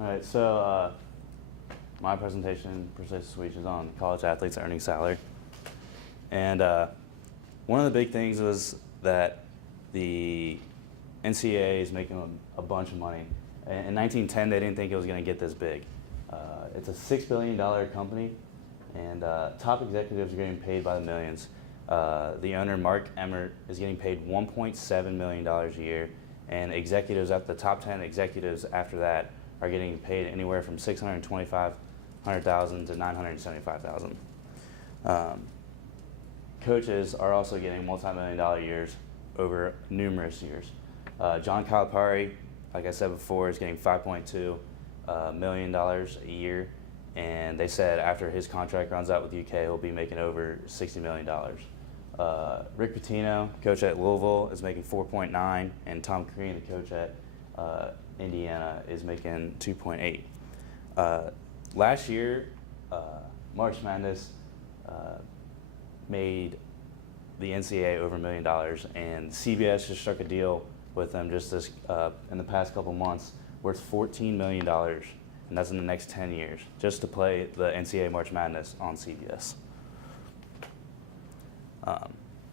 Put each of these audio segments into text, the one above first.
All right, so my presentation, Persuasive Speech, is on college athletes earning salary. And one of the big things was that the NCAA is making a bunch of money. In 1910, they didn't think it was going to get this big. It's a $6 billion company, and top executives are getting paid by the millions. The owner, Mark Emmert, is getting paid $1.7 million a year, and executives at the top 10 executives after that are getting paid anywhere from $625,000 to $975,000. Coaches are also getting multi-million-dollar years over numerous years. John Calipari, like I said before, is getting $5.2 million a year, and they said after his contract runs out with UK, he'll be making over $60 million. Rick Pitino, coach at Louisville, is making $4.9, and Tom Crean, the coach at Indiana, is making $2.8. Last year, March Madness made the NCAA over $1 million, and CBS just struck a deal with them just this in the past couple months worth $14 million, and that's in the next 10 years, just to play the NCAA March Madness on CBS.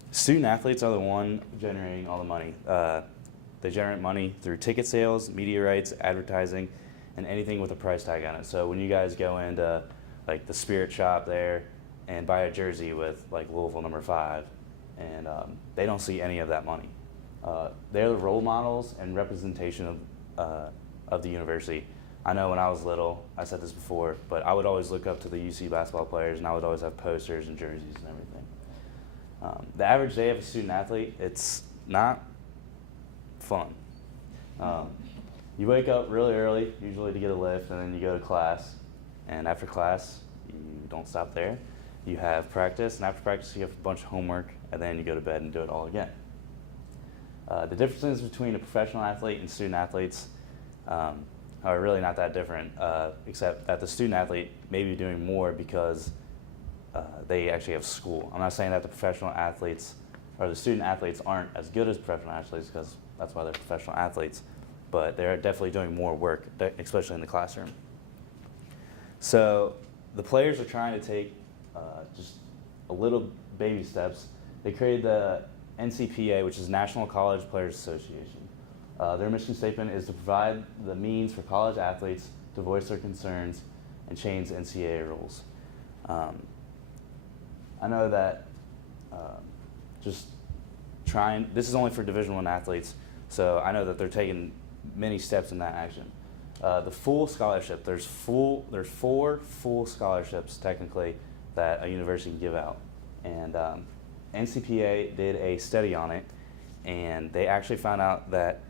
Student athletes are the one generating all the money. They generate money through ticket sales, media rights, advertising, and anything with a price tag on it. So when you guys go into like the Spirit shop there and buy a jersey with like Louisville number 5, and they don't see any of that money. They're the role models and representation of the university. I know when I was little, I said this before, but I would always look up to the UC basketball players, and I would always have posters and jerseys and everything. The average day of a student athlete, it's not fun. You wake up really early, usually to get a lift, and then you go to class. And after class, you don't stop there. You have practice, and after practice, you have a bunch of homework, and then you go to bed and do it all again. The differences between a professional athlete and student athletes are really not that different, except that the student athlete may be doing more because they actually have school. I'm not saying that the professional athletes or the student athletes aren't as good as professional athletes, because that's why they're professional athletes, but they're definitely doing more work, especially in the classroom. So the players are trying to take just a little baby steps. They created the NCPA, which is National College Players Association. Their mission statement is to provide the means for college athletes to voice their concerns and change the NCAA rules. I know that this is only for Division I athletes, so I know that they're taking many steps in that action. The full scholarship, there's 4 full scholarships technically that a university can give out. And NCPA did a study on it, and they actually found out that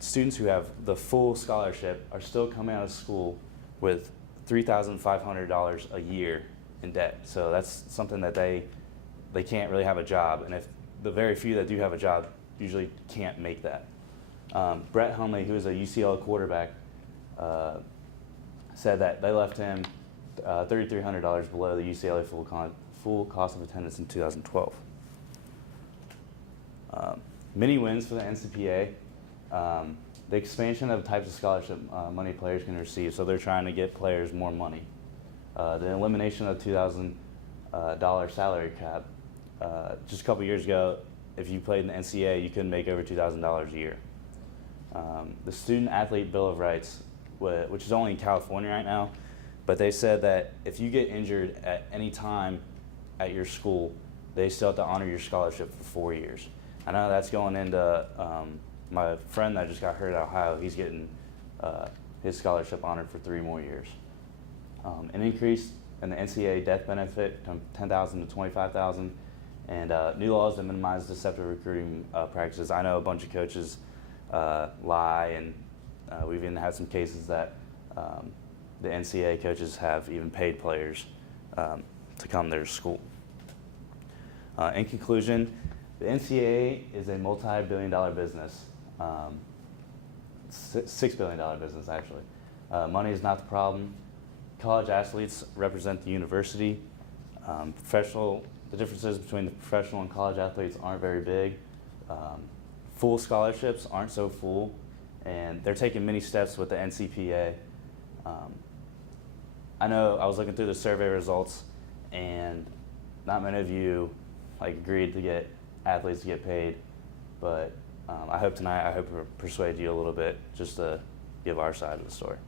students who have the full scholarship are still coming out of school with $3,500 a year in debt. So that's something that they can't really have a job, and if the very few that do have a job usually can't make that. Brett Hundley, who is a UCLA quarterback, said that they left him $3,300 below the UCLA full cost of attendance in 2012. Many wins for the NCPA. The expansion of types of scholarship money players can receive, so they're trying to get players more money. The elimination of $2,000 salary cap. Just a couple years ago, if you played in the NCAA, you couldn't make over $2,000 a year. The Student Athlete Bill of Rights, which is only in California right now, but they said that if you get injured at any time at your school, they still have to honor your scholarship for 4 years. I know that's going into my friend that just got hurt at Ohio. He's getting his scholarship honored for 3 more years. An increase in the NCAA death benefit from $10,000 to $25,000, and new laws that minimize deceptive recruiting practices. I know a bunch of coaches lie, and we've even had some cases that the NCAA coaches have even paid players to come to their school. In conclusion, the NCAA is a multi-billion-dollar business, $6 billion business actually. Money is not the problem. College athletes represent the university. The differences between the professional and college athletes aren't very big. Full scholarships aren't so full, and they're taking many steps with the NCPA. I know I was looking through the survey results, and not many of you agreed to get athletes to get paid, but I hope tonight I persuade you a little bit just to give our side of the story.